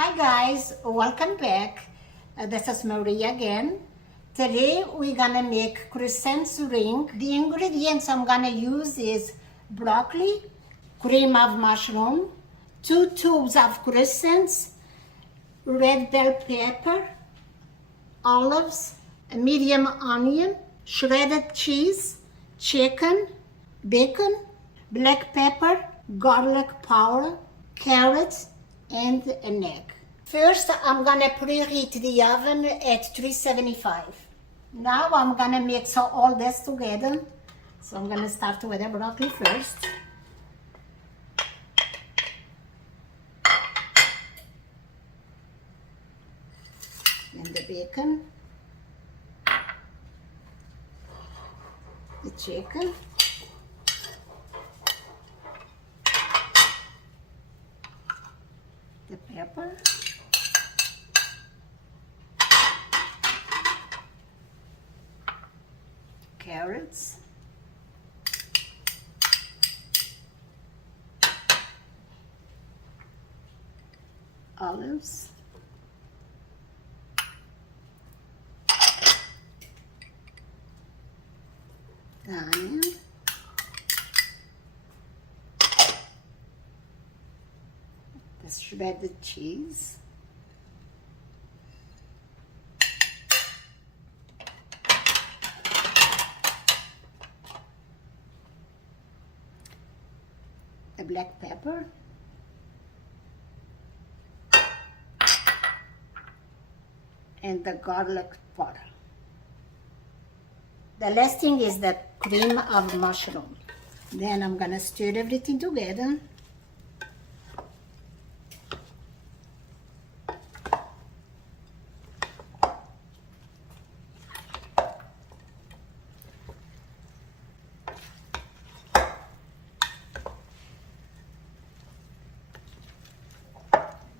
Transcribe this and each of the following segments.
Hi guys, welcome back. This is Maria again. Today we're gonna make crescent ring. The ingredients I'm gonna use is broccoli, cream of mushroom, 2 tubes of crescents, red bell pepper, olives, a medium onion, shredded cheese, chicken, bacon, black pepper, garlic powder, carrots, and an egg. First, I'm gonna preheat the oven at 375. Now I'm gonna mix all this together. So I'm gonna start with the broccoli first. And the bacon. The chicken. The pepper. Carrots. Olives. The onion. The shredded cheese. The black pepper. And the garlic powder. The last thing is the cream of mushroom. Then I'm gonna stir everything together.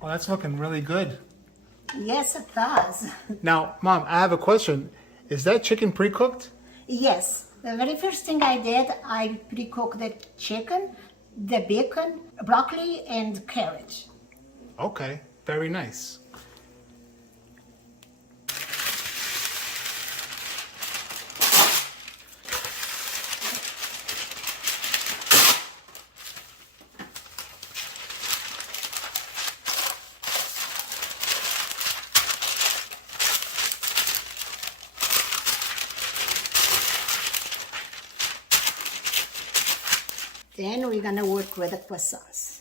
Well, that's looking really good. Yes, it does. Now, Mom, I have a question. Is that chicken pre-cooked? Yes, the very first thing I did, I pre-cooked the chicken, the bacon, broccoli, and carrot. Okay, very nice. Then we're gonna work with the croissants.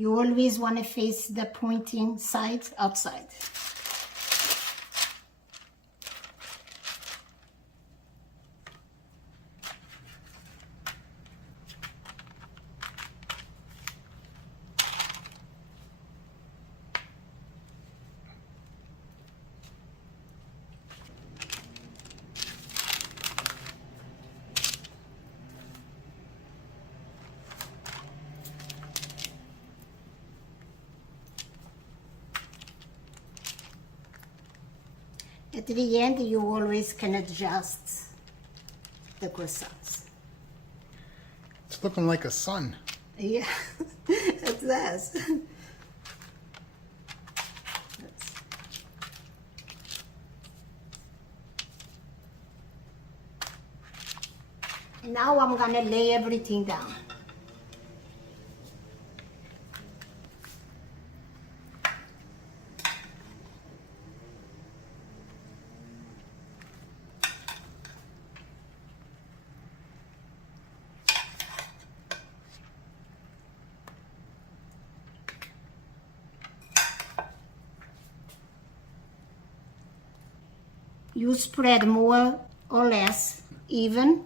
You always want to face the pointing side outside. At the end, you always can adjust the croissants. It's looking like a sun. Yeah, it does. Now I'm gonna lay everything down. You spread more or less even.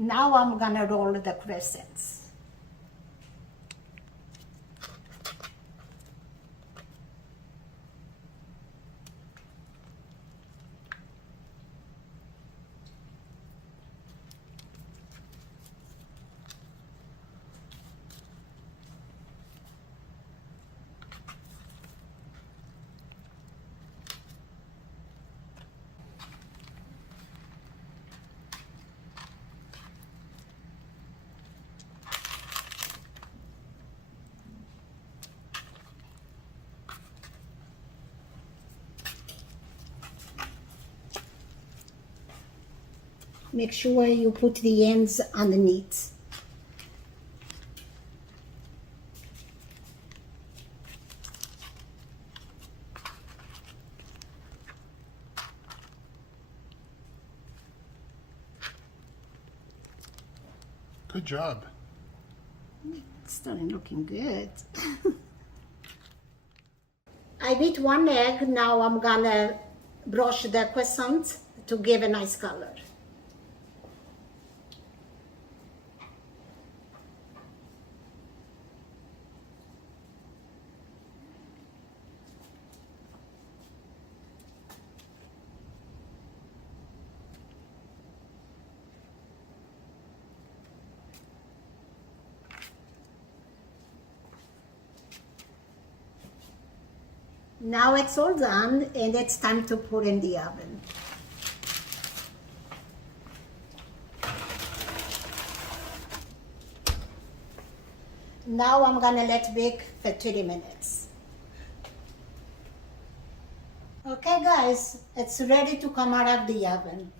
Now I'm gonna roll the crescents. Make sure you put the ends underneath. Good job. It's starting looking good. I beat one egg. Now I'm gonna brush the crescent to give a nice color. Now it's all done and it's time to put in the oven. Now I'm gonna let bake for 30 minutes. Okay guys, it's ready to come out of the oven.